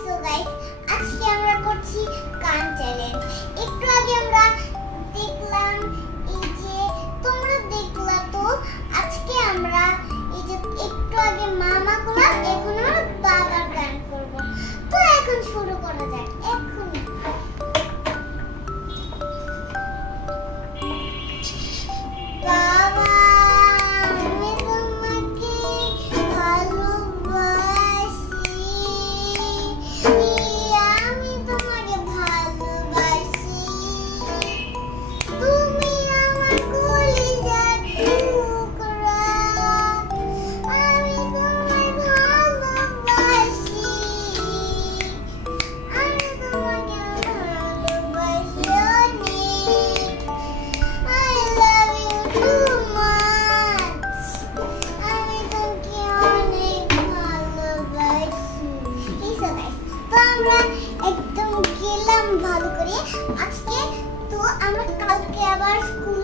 So guys, আজকে আমরা করছি গান চ্যালেঞ্জ। একটু আগে আমরা দেখলাম, এই যে তোমরা দেখলা তো, আজকে আমরা এই যে একটু আগে মামা করলাম, এখন আমরা বাবার গান করব। তো এখন শুরু করা যাক। এখন একদম গেলাম ভালো করে। আজকে তো আমরা কালকে আবার স্কুল